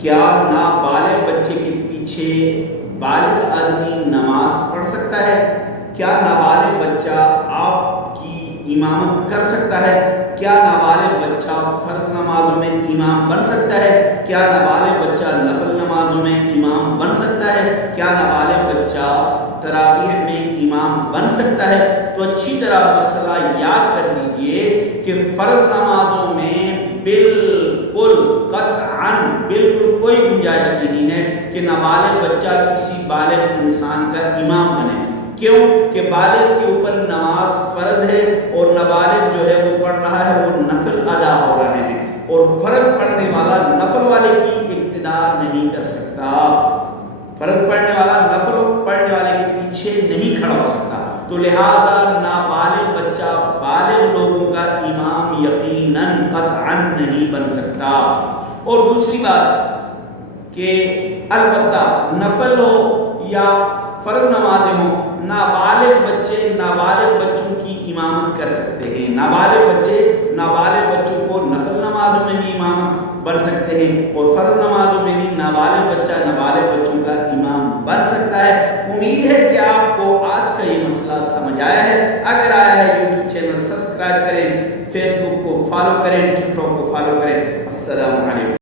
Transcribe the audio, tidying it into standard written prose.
کیا نابالغ بچے کے پیچھے بالغ آدمی نماز پڑھ سکتا ہے؟ کیا نابالغ بچہ آپ کی امامت کر سکتا ہے؟ کیا نابالغ بچہ فرض نمازوں میں امام بن سکتا ہے؟ کیا نابالغ بچہ نفل نمازوں میں امام بن سکتا ہے؟ کیا نابالغ بچہ تراویح میں امام بن سکتا ہے؟ تو اچھی طرح مسئلہ یاد کر لیجئے کہ فرض نمازوں میں بالکل قطعاً بالکل کوئی گنجائش نہیں ہے کہ نابالغ بچہ کسی بالغ انسان کا امام بنے۔ کیوں کہ بالغ کے اوپر نماز فرض ہے اور نابالغ جو ہے وہ پڑھ رہا ہے، وہ نفل ادا ہو رہے ہیں، اور فرض پڑھنے والا نفل والے کی اقتدا نہیں کر سکتا۔ فرض پڑھنے والا نفل پڑھنے والے کے پیچھے نہیں کھڑا ہو سکتا، تو لہٰذا نابالغ بچہ بالغ لوگوں کا امام یقیناً قطعاً نہیں بن سکتا۔ اور دوسری بات کہ البتہ نفل ہو یا فرض نمازیں ہوں، نابالغ بچے نابالغ بچوں کی امامت کر سکتے ہیں۔ نابالغ بچے نابالغ بچوں کو نفل نمازوں میں بھی امامت بن سکتے ہیں، اور فرض نمازوں میں بھی نابالغ بچہ نابالغ بچوں کا امام بن سکتا ہے۔ امید ہے کہ آپ کو آج کا یہ مسئلہ سمجھ آیا ہے۔ اگر آیا ہے یوٹیوب چینل سبسکرائب کریں، فیس بک کو فالو کریں، ٹک ٹاک کو فالو کریں۔ السلام علیکم۔